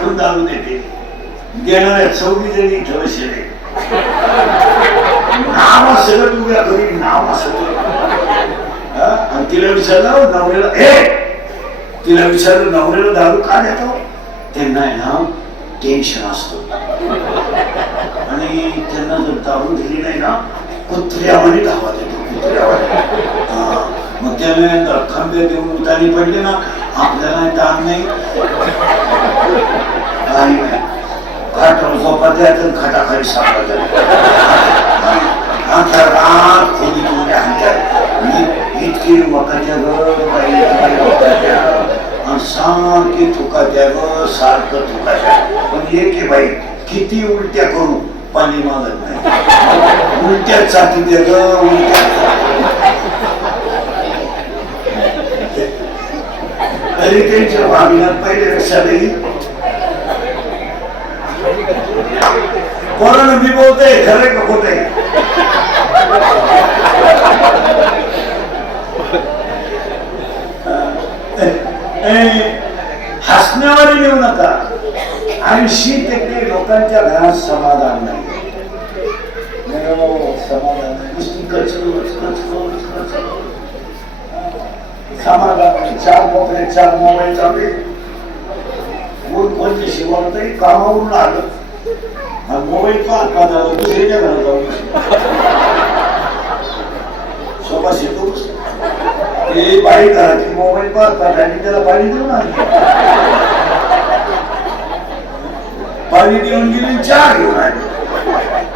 टाकून दारू देते देणाऱ्या 24 जणी इथं बसले नाव सगळं उभ्या घरी नाव सगळं आणि तिला विचारलं नवऱ्याला तिला विचारलं नवऱ्याला दारू का देतो त्यांना आहे ना टेन्शन असतो आणि त्यांना जर दारू दिली नाही ना कुत्र्यावानी धावा देतो कुत्र्यावानी मग त्याने खांबे देऊन उतारी पडले ना आपल्याला ताण नाही घाटावर झोपा द्यायचं घाटाखाली सापडा रात खोली इतकी वकाच्या सारखी थुकात्या ग सारखं थुकात्या पण एक आहे बाई किती उलट्या करू पाणी मागत नाही उलट्या चाटी द्या ग उलट्या तरी त्यांच्या भागीनात पहिले रक्षालाही कोणाला मी बोलतोय खरं का खोट आहे हसण्यावारी नेऊ नका 80% लोकांच्या घरात समाधान नाही समाधान समाधान 4 कोपरे 4 मोबाईल चालू कोण कोणते शिकवलं तरी कामावरून आलं मोबाईल पाहता झालं दुसऱ्याच्या घरात जाऊन सोबा शिकतो ते बाई घराची मोबाईल पाहतात आणि त्याला पाणी देऊन आले पाणी देऊन गेली चहा घेऊन आली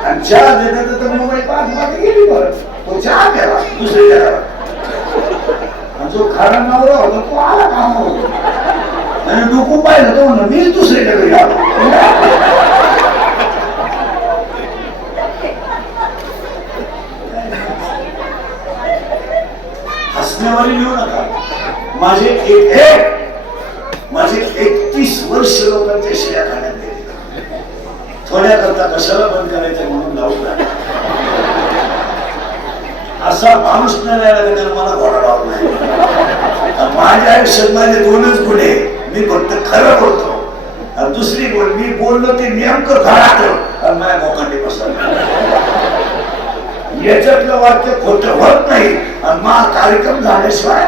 आणि चहा देण्यात तर मोबाईल पाहत गेली बरं तो चहा घ्यावा दुसऱ्या घरात जो खरा नवरा होता तो आला कामावर आणि डोकं पाहिलं तो म्हणलं मीच दुसऱ्याच्या घरी आलो हसण्यावारी येऊ नका माझे 31 वर्ष लोकांच्या शिया खाण्यात गेले थोड्या करता कशाला बंद करायचं म्हणून लावून असा माणूस नाही राहिला त्याला मला घोडा लावला नाही माझ्या आयुष्यात माझे 2च गुन्हे मी फक्त खरं बोलतो दुसरी गोष्ट मी बोललो ते नेमकं घरात आणि माझ्या मोकांडी बसला याच्यातलं वाक्य खोटं होत नाही आणि मा कार्यक्रम झाल्याशिवाय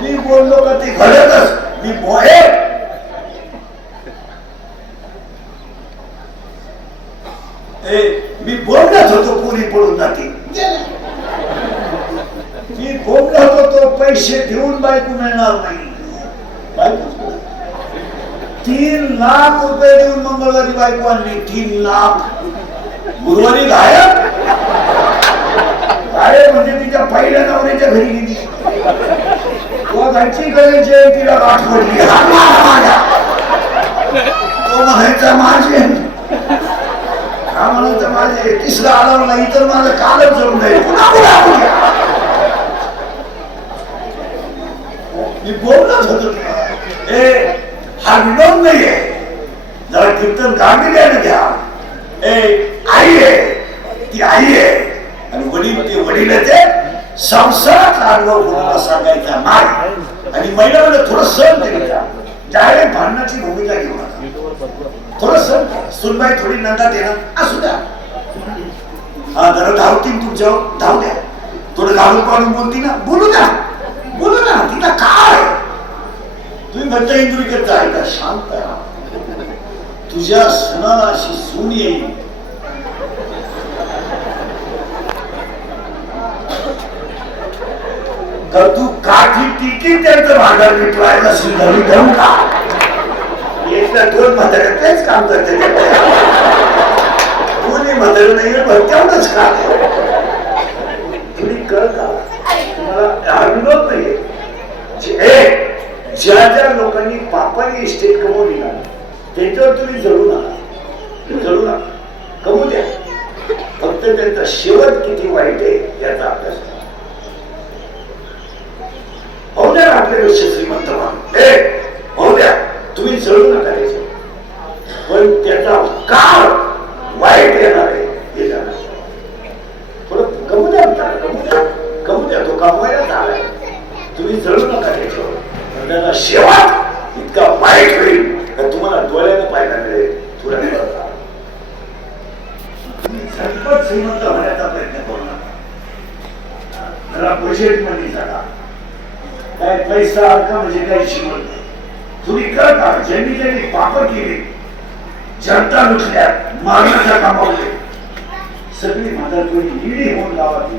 मी बोललो का ते घडतच मी मी बोलत होतो पुरी पडून जाते मी बोलत होतो पैसे देऊन बायको मिळणार नाही 3 लाख रुपये देऊन मंगळवारी बायको आणली 3 लाख गुरुवारी गायब म्हणजे तिच्या पहिल्या नवऱ्याच्या घरी गेली घरची करायची तिला गाठ पडली तो म्हणायचा माझे हा म्हणायचा माझे 31ला आला नाही तर माझं कालच जळून जाईल मी बोलत होतो हा विनोद नाहीये जरा कीर्तन गांभीर्याने घ्या आई आहे ती आई आहे आणि वडील ते वडील आहे संसारात अनुभव कोणाला सांगायचा नाही आणि महिलांना थोडं सहन करायचा डायरेक्ट भांडणाची भूमिका घेऊ नका थोडं सहन सुनबाई थोडी नंदात येणार असू द्या हा जरा धावतील तुमच्यावर धाव द्या थोडं घालून पाडून बोलती ना बोलू ना तिला काय तुम्ही म्हणता इंद्रिय जायला शांत राहा तुझ्या सणाला अशी सून येईल तर तू काठी टिकी त्यांचं भागात मिटवायला सुधारू देऊ का एकदा 2 म्हातारे तेच काम करते कोणी म्हातारे नाही तेवढंच का तुम्ही कळ का तुम्हाला विनोद नाहीये ज्या लोकांनी पापाने इस्टेट कमवली ना त्याच्यावर तुम्ही जळू नका कमवू द्या फक्त त्यांचा शेवट किती वाईट आहे याचा अभ्यास होऊ द्या आपल्यापेक्षा श्रीमंत होऊ द्या तुम्ही जळू नका पण त्याचा काळ वाईट येणार आहे हे जाणार थोडं कमू द्या तो कमवायला झालाय तुम्ही जळू नका त्याच्यावर त्याचा शेवट इतका वाईट होईल पैसा अडका म्हणजे काही शिवत नाही. तुम्ही कळता ज्यांनी ज्यांनी पाप केले, जनता लुटल्या, मारण्याच्या कामावले, सगळी मदत होईल. ईडी होऊन गावात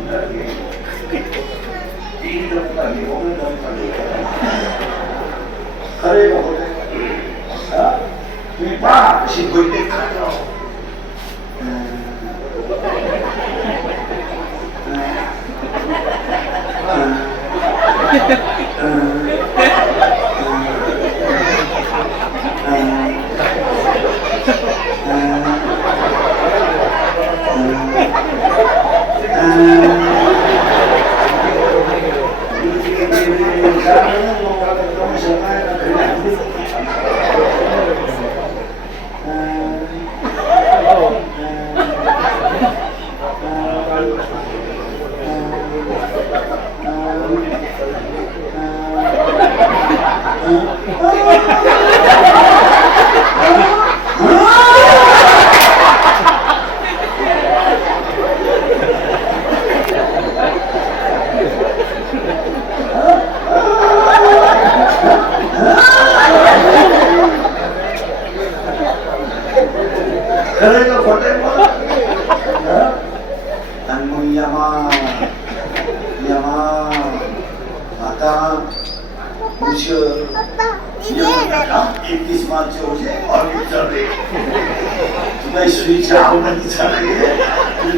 खरे तुम्ही पहा अशी बैठक खात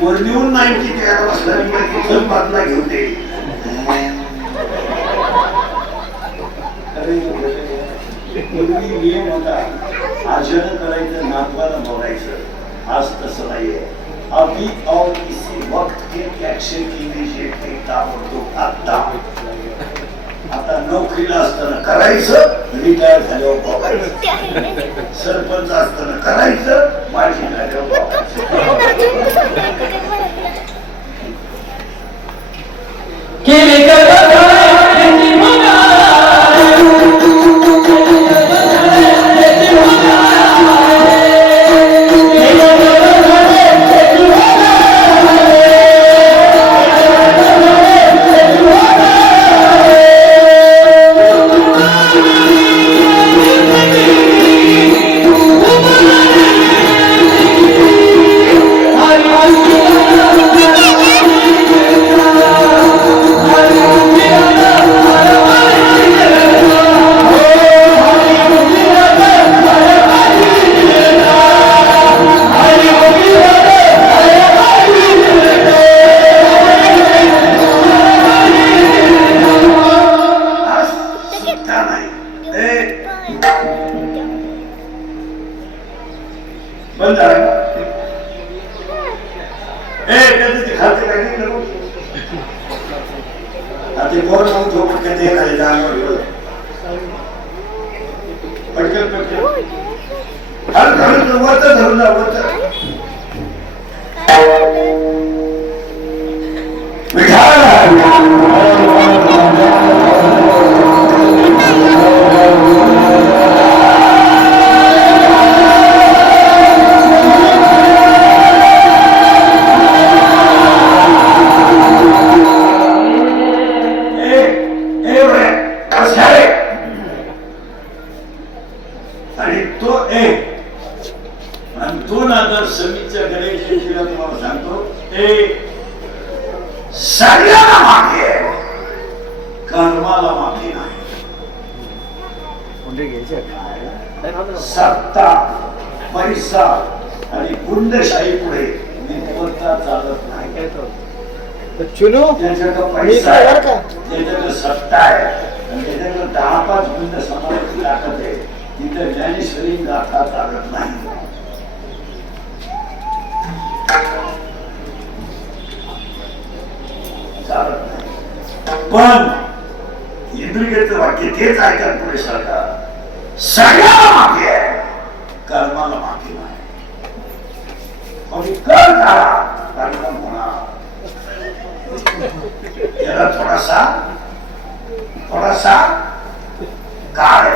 वरलीहून नाही की त्याला बसला बातला घेऊन दे. पूर्वी नियम होता, आचरण करायचं, नातवाला बोलायचं. आज तसं नाहीये. अभी और इसी वक्त के ऍक्शन इमिजिएटली ताबडतोब आता. आता नोकरीला असताना करायचं, रिटायर झाल्यावर बघायचं. सरपंच असताना करायचं, माझी झाल्यावर बघायचं. सत्ता, पैसा आणि गुंडशाही पुढे विद्वत्ता चालत नाही. ज्याच्याकडे पैसा आहे, ज्याच्याकडे सत्ता आहे आणि ज्याच्याकडे 10-5 गुंड समाजाची ताकद आहे, तिथे ज्ञानेश्वरी गाथा चालत नाही. चालत नाही. पण इंद्रियेचं वाक्य तेच ऐका पुढे सरकार. सगळ्याला माफी आहे, कर्माला माफी नाही. आणि कर करा, कर्म होणार. याला थोडासा काय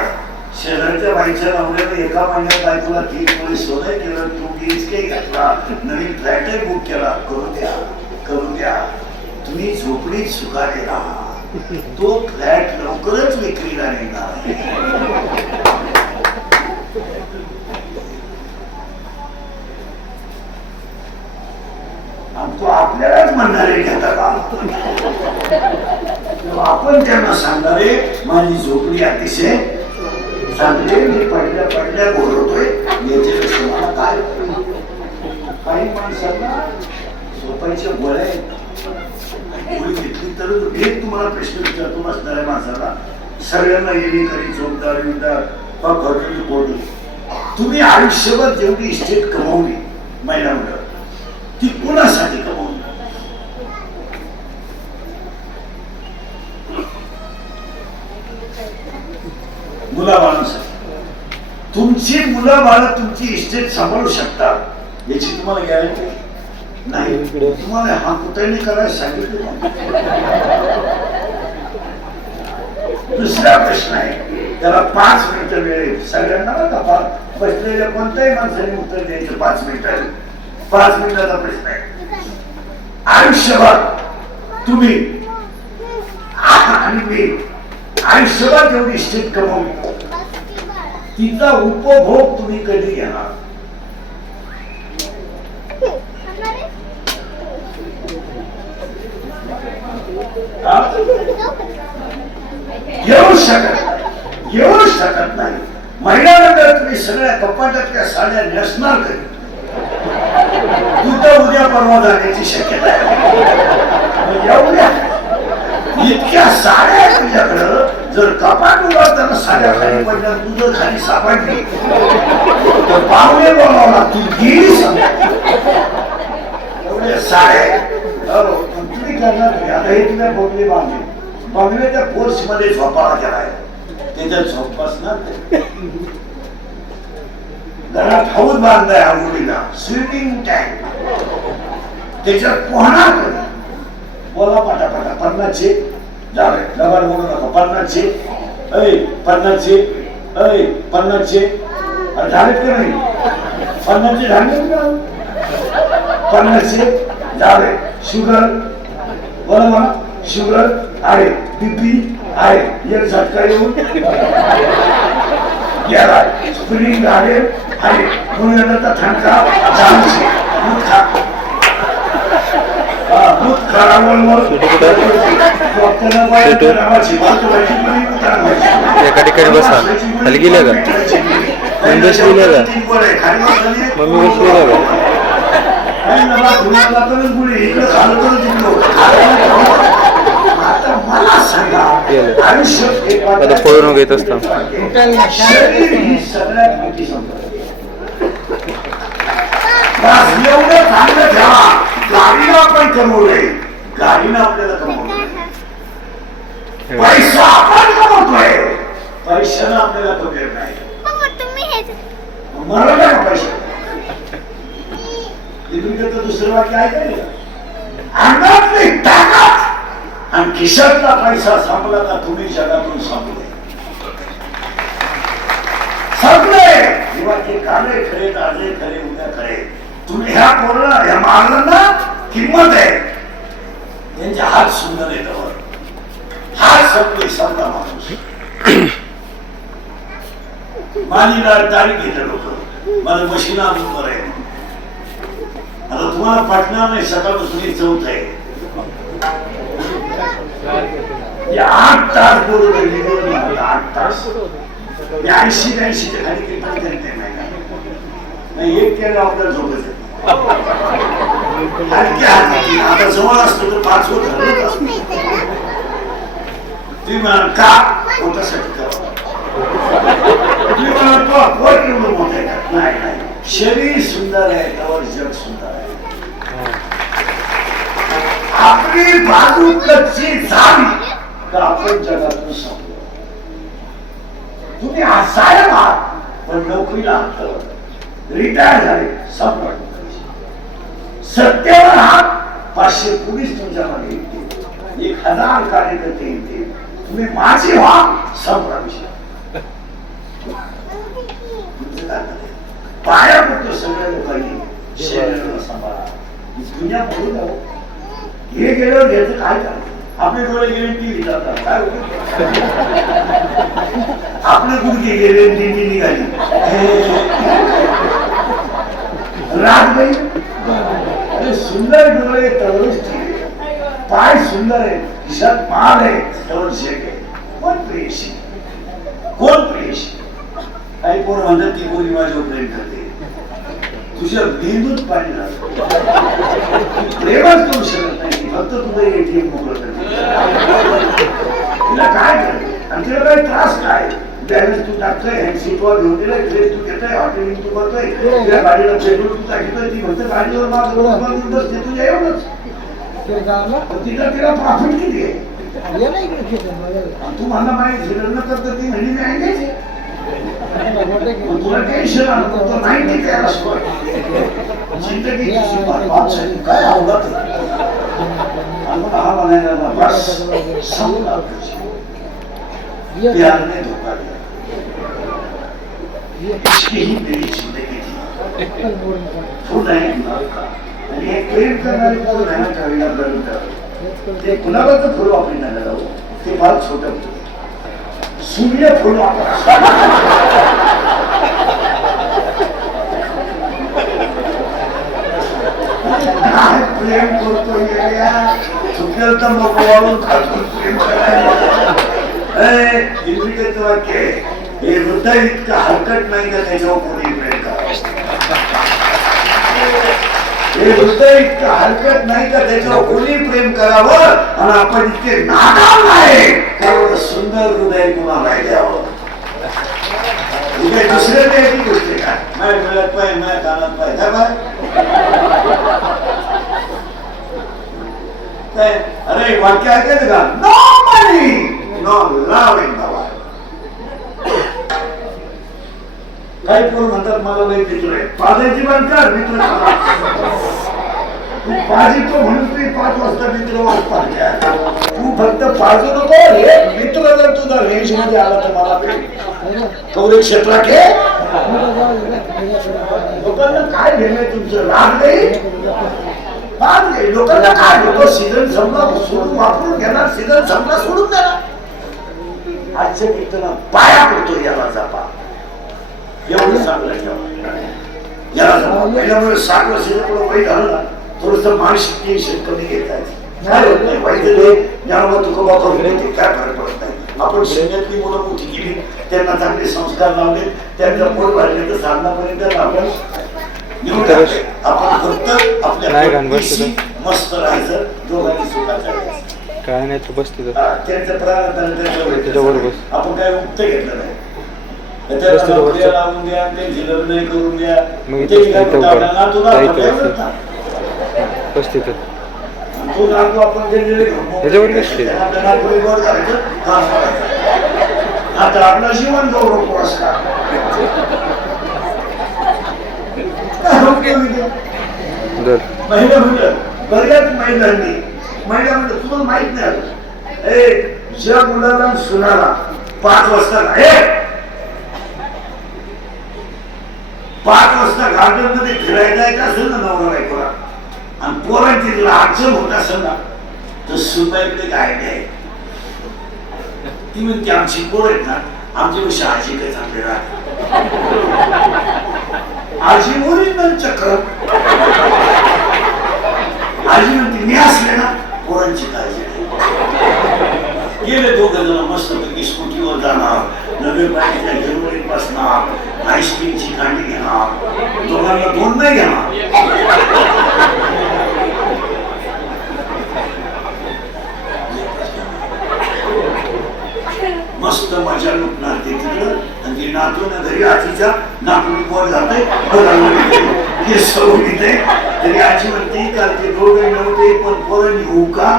शेजारच्या बाईच्या नवऱ्याने एका महिन्यात बायकोला 3 तोळे सोनं केलं, 2 BHK घेतला, नवीन फ्लॅटही बुक केला. करू द्या. तुम्ही झोपडीत सुखाने राहा. तो फ्लॅट लवकरच विक्रीला निघणार आहे. आणि तो आपल्यालाच म्हणणारे घेता का? आपण त्यांना सांगणारे माझी झोपडी अतिशय चांगले, मी पडल्या पडल्या घोरतोय, याच्यापेक्षा मला काय. काही माणसांना झोपायच्या गोळ्या गोळी घेतली तर एक तुम्हाला प्रश्न विचारतो बसणाऱ्या माणसाला, सगळ्यांना येणे करी झोपदार विदार पोटली. तुम्ही आयुष्यभर जेवढी इस्टेट कमावली महिला मंडळ, ती कुणासाठी कमावली? मुलाबाळांसाठी. तुमची मुलं बाळ तुमची इस्टेट सांभाळू शकतात याची तुम्हाला गॅरंटी नाही. तुम्हाला हा कुठे करायला सांगितलं. दुसरा प्रश्न आहे, त्याला 5 मिनिटं वेळ आहे. सगळ्यांना बसलेल्या कोणत्याही माणसाने उत्तर द्यायचं 5 मिनिटांनी. 5 मिनिटाचा प्रश्न आहे. आयुष्यभर तुम्ही आणि मी आयुष्यभर जेवढी इस्टेट कमवली तिचा उपभोग तुम्ही कधी घेणार? येऊ शकत नाही. महिला मंडळ तुम्ही सगळ्या कपाटातल्या साड्या नेसणार कधी? तुझं उद्या परवा जाण्याची शक्यता आहे. एवढ्या इतक्या साड्या तुझ्याकडं, जर कपाट उघडताना साड्या खाली पडल्या, तुझं खाली सापडली तर पाहुणे बोलावं लागतील. एवढ्या साड्या तुम्ही करणार नाही. आता हे तुम्ही बंगले बांधले, बंगल्याच्या फोर्स मध्ये झोपाळा केलाय, त्याच्यात झोप बसणार. घरात हौद बांधलाय आंघोळीला, स्विमिंग टँक, त्याच्यात पोहणार कधी? बोला पटापटा. 50चे जावे दबाड बोलू नका. 50चे 50चे 50चे झालेत का नाही? 50चे झाले का? 50चे जावे. शुगर बोला मला. शुगर आहे, बीपी आहे, एक झटका येऊन गेला, स्प्रिंग आहे आणि मुलांचा ठणका जाणशी दूध खा. दूध खराबवर एका ठिकाणी बसा. खाली गेल्या का? बसलेल्या का? मम्मी बसलेल्या का? आता फोडून घेत असतो. एवढं चांगलं ठेवा. गाडीला आपण कमवलंय, गाडीनं आपल्याला कमवलंय. पैसा आपण कमवतोय, पैशानं आपल्याला पगार नाही. मला काय पैसा? दुसरं वाक्य ऐकायला अंगातली ताकद आणि खिशातला पैसा संपला का तुम्ही जगातून संपले. हे वाक्य काले खरे, ताजे खरे, उद्या खरे. तुम्ही ह्या पोरला, ह्या मारणांना किंमत आहे. त्यांचे हात सुंदर आहे. हात संपले, संपला माणूस. मालीला तारीख घेतलं लोक, मला मशीन आणून बरं आहे. आता तुम्हाला पटणार नाही, सकाळपासून एक चौथ आहे. 8 तास बोलत आहे. 8 तास 80-82 खाली किती करते नाही. एक केलं आपल्याला झोपच आहे. आता जवळ असतो तर 5 होत तुम्ही म्हणाल का पोटासाठी करावं. तुम्ही म्हणाल तो पोट एवढं मोठं आहे का? नाही. शरीर सुंदर आहे त्यावर जग सुंदर आहे. आपली बाजू कच्ची झाली तर आपण जगातून संपलो. तुम्ही हसायला आहात पण नोकरीला आहात, रिटायर झाले, संपलं. सत्तेवर आहात, 500 पोलीस तुमच्या मागे येतील, 1000 कार्यकर्ते येतील. तुम्ही माझी व्हा, संपला विषय. पाया पडतो सगळ्या लोकांनी शरीराला सांभाळा. दुनिया बोलू द्या. हे गेल्यावर घ्यायचं काय करायचं? आपले डोळे गेले टीव्ही जातात काय आपले गुडघे गेले टीव्ही निघाली राजबाई अरे सुंदर डोळे तवरच पाय सुंदर आहे खिशात माल आहे तवर शेक आहे कोण प्रेयशी कोण प्रेयशी काही पोरं म्हणतात ती पोरी माझ्यावर प्रेम करते तुझ्या मेंदूत पाणी लागतं प्रेमच करू शकत नाही फक्त तुझं एटीएम मोकळं करते तिला काय करते आणि तिला काही त्रास काय बॅलन्स तू टाकतोय हँडशीटवर घेऊन दिलाय ड्रेस तू घेतोय हॉटेलिंग तू करतोय तुझ्या गाडीला पेट्रोल तू टाकतोय ती फक्त गाडीवर माझं बसते तुझ्या एवढंच तिला प्रॉफिट किती आहे तू मला माहिती लग्न करतो ती म्हणजे मी ऐकायची तुला टेन्शन आलं नाही ते त्याला जिंदगी काय आवडत हा म्हणायला बस संपला प्यार ने धोखा दिया इसकी ही मेरी जिंदगी थी तू नहीं आणि एक प्रेम करणारी पोर नाही ठरविला पर्यंत ते गुलाबाचं फुल वापरण्याला जाऊ ते फार छोटं होतं सूर्य फुल वापरा काय प्रेम करतो चुकलं तर मग वाळून खातो प्रेम करायला वाक्य हे हृदय इतकं हलकट नाही का त्याच्यावर कोणी प्रेम करावं हे हृदय इतकं हलकट नाही का त्याच्यावर कोणी प्रेम करावं आणि आपण इतके नादाव नाही त्यावर सुंदर हृदय कुणाला द्यावं दुसऱ्या द्यायची गोष्ट का माय मिळत पाय माय कानात पाय काय अरे वाक्य ऐकायचं का no money no love in the world काही पोरं म्हणतात मला लई मित्र आहे पाजायची म्हणतात मित्र तू पाजितो म्हणून तू 5 वाजता मित्र वाजता तू फक्त पाजू नको हे मित्र जर तुझा रेंज मध्ये आला तर मला कौरे क्षेत्रा के लोकांना काय घेणं तुमचं राग नाही लोकांना काय लोक सीझन संपला सोडून वापरून घेणार सीझन संपला सोडून देणार आजच्या मित्रांना पाया पडतो याला जापा एवढं चांगलं ठेवा याला पहिल्यामुळे 7 वर्षाचं पुढे वय झालं ना थोडस मानसिक टेन्शन कमी घेतायचं काय होत नाही वैद्य ज्ञानोबा तुकोबा करून ते काय फरक पडत नाही आपण सैन्यातली मुलं मोठी केली त्यांना चांगले संस्कार लावले त्यांच्या पोट भरले तर साधनापर्यंत आपण निवडून टाकले आपण फक्त आपल्या मस्त राहायचं दोघांनी सुखाचं काय नाही तू बस तिथं त्यांचं प्राण आपण काय मुक्त घेतलं नाही लावून द्या त्यांची लग्न करून द्या तू नातू आपण आता आपला जीवन गौरव पुरस्कार महिला म्हणलं बऱ्याच महिलांनी महिला म्हणलं तुम्हाला माहित नाही ज्या मुलाला सुनाला 5 वाजता 5 वाजता गार्डन मध्ये फिरायला जायचं असेल ना नवरा बायकोला आणि पोरांची अडचण होत असेल ना तर सुनबाईकडे काय नाही ती म्हणते आमची पोर आहेत ना आमच्यापेक्षा आजी काही चांगले राहते आजी ओरिजिनल चक्र आजी म्हणते मी असले ना पोरांची काळजी गेले 2 जण मस्त पैकी स्कूटीवर जाणार नगरपालिकेच्या हिरवळीत बसणार आईस्क्रीमची कांडी घेणार दोघांना 2 नाही घेणार मस्त मजा लुटणार ते तिकडं आणि ती नातून घरी आजीच्या नातून वर जाते हे सवय येते तरी आजी म्हणते काल ते दोघे नव्हते पण पोरं येऊ का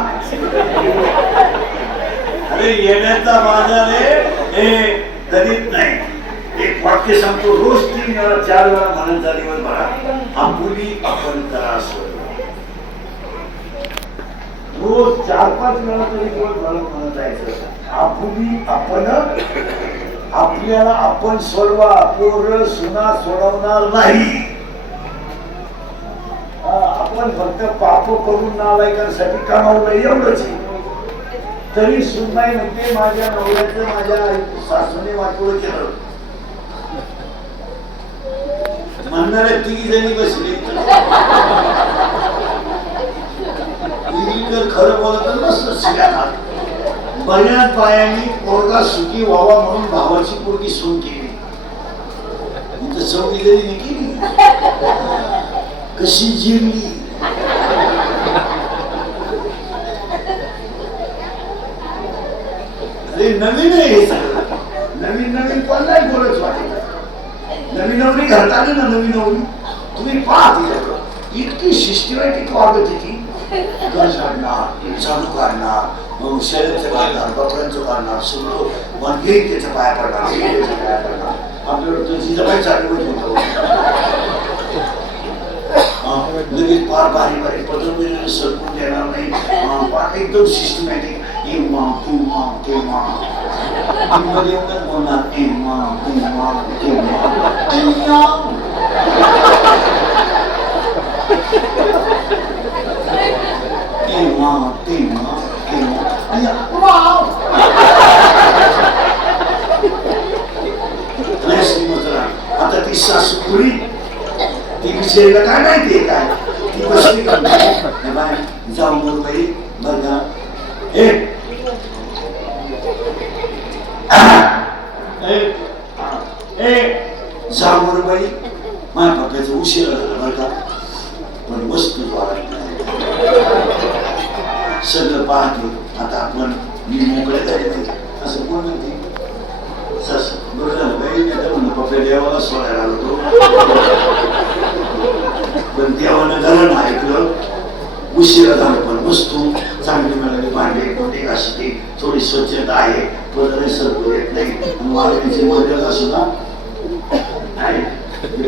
अरे येण्याचा बाजार हे कधीच नाही एक वाक्य सांगतो रोज 3 वेळा 4 वेळा म्हणायचा दिवसभरात आपुली आपण करा रोज 4-5 वेळा तरी दिवसभरात म्हणत जायचं आपुली आपण आपल्याला आपण सोडवा पोर सुना सोडवणार नाही आपण फक्त पाप करून नालायकांसाठी कमावलं एवढंच तरी सुनबाई म्हणते माझ्या नवऱ्याचं माझ्या सासूने वाटोळ केलं. म्हणणाऱ्या तिघी जणी बसले. खरं बोलत नसतं शिव्यात. बऱ्याच बायांनी पोरगा सुखी व्हावा म्हणून भावाची पोरगी सून केली. चौघी जणी केली कशी जिरली. अरे नवीन आहे हे सगळं. नवीन नवीन पण नाही बोलत वाटत. नवीन नवरी घालताना ना नवीन नवरी तुम्ही पाहत इतकी सिस्टमॅटिक वागत होती. घर काढणार चालू काढणार मग शरीरचं काढणार कपड्यांचं काढणार सगळं मग घेईन त्याच्या पाया पडणार. आपल्याला तुझी पाय चालू होत लगेच फार बारीक बारीक पद्धतीने सरकून देणार नाही. एकदम सिस्टमॅटिक मध्ये येऊन बोलणार आता ती सासूपुरी ती विचारला काय माहितीये काय ती बसली का जाऊ मुंबई बघा जा मुंबई माझ्या पप्पाचं उशीर झाला बरं का पण वस्तू सगळं पाहतो. आता आपण मी मोकळे जायचे असं कोण म्हणते सासू बरं झालं बाई नाही तर म्हणलं पप्पा देवाला सोडायला आलो पण देवानं झालं ना ऐकलं. उशिरा झालं पण वस्तू चांगली मिळाली. भांडे कोणते घासते थोडी स्वच्छता आहे पण सरकू येत नाही. मागणीची मदत असो ना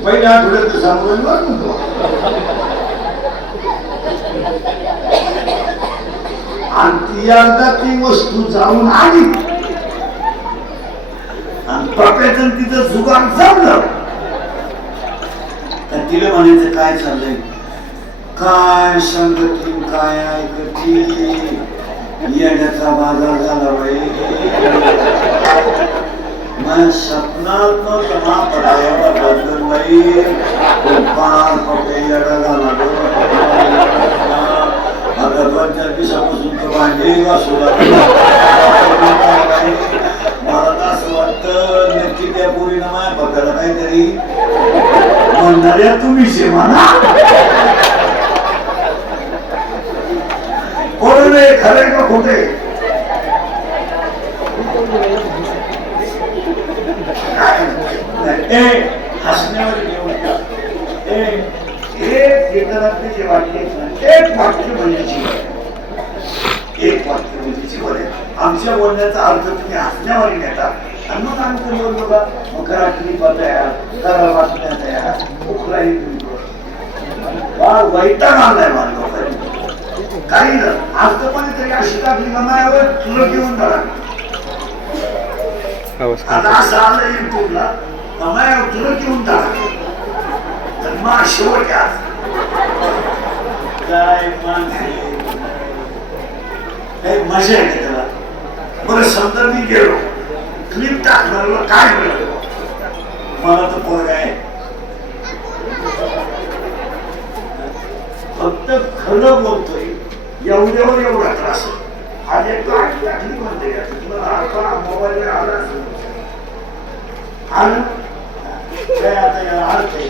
पहिल्या आठवड्यात सांगून म्हणतो आणि ती एकदा ती वस्तू जाऊन आली आणि पप्याचं तिचं जुगार जमलं तर तिला म्हणायचं काय चाललंय काय संगती काय ऐकती येण्याचा बाजार झाला बाई. मैं सपनात जमा पडायला बदलून बाई फार पप्पे येडा झाला. आता 2-4 दिवसापासून तो भांडे घासू लागला. मला असं वाटतं नक्की त्या पोरीनं माझ्या पप्याला काहीतरी म्हणणाऱ्या तुम्ही म्हणा कोण नाही खरे का खोटे. हसण्यावर जे वाक्य एक वाक्य म्हणजे एक वाक्य म्हणजे बोले आमच्या बोलण्याचा अर्थ तुम्ही हसण्यावर घेता आणि मग आमचं बोललो का मग करा क्लिपा तयार करा बातम्या तयार कुठलाही फार वैताग आणलाय मला लोकांनी. काही आज पण तरी अशी टाकली मनावर तुला घेऊन धरा. आता असं आलं युट्यूबला मनावर तुला घेऊन धरा तर मग शेवट काय मजा आहे त्याला. बरं समजा मी गेलो क्लिप टाकणार काय मिळालं मला तर पोरगा आहे फक्त खरं बोलतोय एवढ्यावर एवढा त्रास. आज एक टाकली म्हणते तुला मोबाईल आला असेल काय आता याला अर्थ आहे.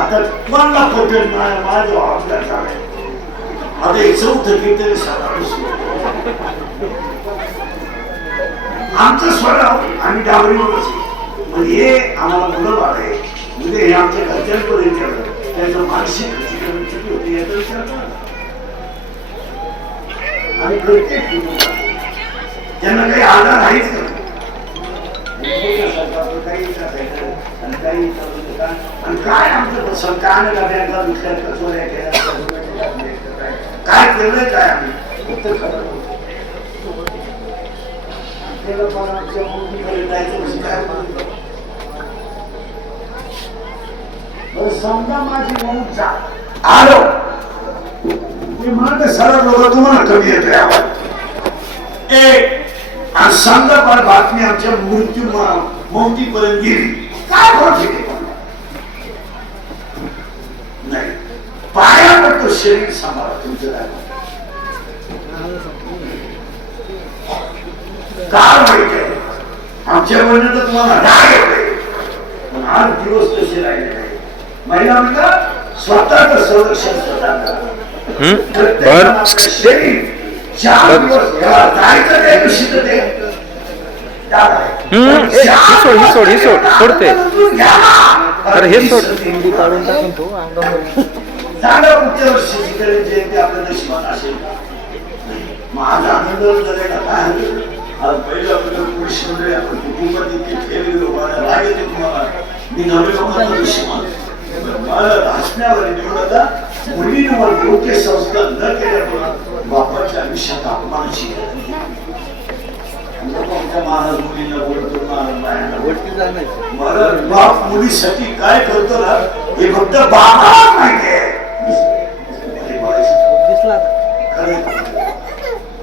आता मला पटेल माझं आपल्या झालंय आता हे चौथं कीर्तन आमचा स्वभाव आम्ही डावरीवरच मग हे आम्हाला मुलं बाळ आहे म्हणजे हे आमच्या घरच्यांपर्यंत त्याचं मानसिक चुकी होती याचा विचार करा. आणि प्रत्येक त्यांना काही आधार आहेच का काय आमचं सरकारने बँका विकल्या चोऱ्या केल्या काय केलंय काय आम्ही फक्त खरं समजा माझी आलो मी म्हणत सरळ लोक तुम्हाला कमी येतोय आवाज आणि समजा पण बातमी आमच्या मृत्यू मौतीपर्यंत गेली काय होते नाही पाया पडतो शरीर सांभाळा तुमचं काय माहिती आहे आमच्या म्हणणं तर तुम्हाला राग येते पण 8 दिवस तसे राहिले नाही महिला म्हणतात स्वतःच संरक्षण स्वतः शरीर 4 दिवस जायचं त्या दिवशी तर ते सोडते अरे हे सोड काढून टाकून तो चांगल्या पुढच्या वर्षी जयंती आपल्या नशिबात असेल माझा आनंद झालेला काय पहिलं आपलं पुरुष मंडळी आपण कुटुंबात इतके फेल गेलो मला राग येते तुम्हाला मी नवीन लोकांना नशिबात मला हसण्यावर निवडता मुलींवर योग्य संस्कार न केल्यामुळे बापाच्या आयुष्यात अपमानाची महाराज मुलींना बोलतो महाराज बाप मुलीसाठी काय करतो ना हे फक्त बापाला माहिती आहे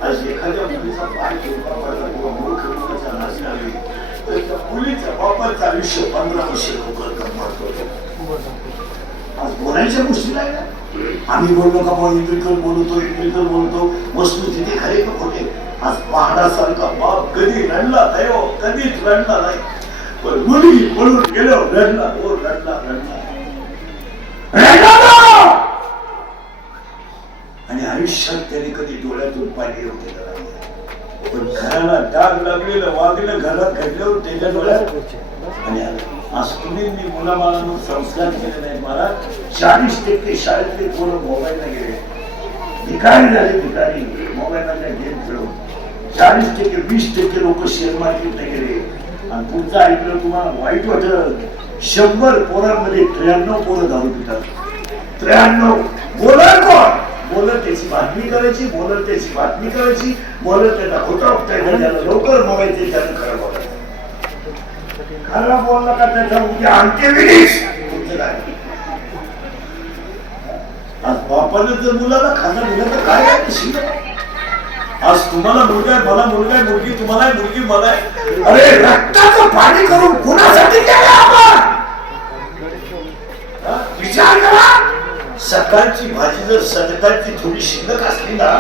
आज एखाद्या मुलीचा पाय पडला किंवा मूर्ख मुलाचा नाचणारी तर त्या मुलीच्या बापाचं आयुष्य 15 वर्ष करतो आज बोलायच्या गोष्टी नाही ना आम्ही बोललो का बाबा इंद्रिकल बोलतो वस्तू तिथे खरे का खोटे आज पहाडासारखा बाप कधी रडला नाही कधीच रडला नाही पण मुली बोलून गेलो रडला आणि आयुष्यात त्याने कधी डोळ्यातून पाणी येऊ केलं नाही पण घराला डाग लागलेलं वागलं घरात घडल्यावर त्याच्या डोळ्यात आणि आज तुम्ही मी मुलाबाळांवर संस्कार केले नाही मला 40% शाळेतले पोरं मोबाईलला गेले भिकारी झाले भिकारी मोबाईलला गेम खेळून 40% 20% लोक शेअर मार्केटला गेले आणि पुढचं ऐकलं तुम्हाला वाईट वाटत 100 पोरांमध्ये 93 पोरं दारू पितात 93 बोलत कोण बोलत त्याची बातमी करायची बोलत त्याची बातमी करायची बोलत त्याचा खोटा त्याला लवकर मोबाईल त्यानं खरं बोलायचं खरं बोलला का त्याचा उद्या अंत्यविधीच तुमचं काय आज बापाने जर मुलाला खाना दिलं तर काय आज तुम्हाला मुलगा आहे मला मुलगा आहे मुलगी तुम्हाला आहे मुलगी मला आहे अरे रक्ताचं पाणी करून कुणासाठी केलं आपण विचार करा सकाळची भाजी जर सकाळची थोडी शिल्लक असली ना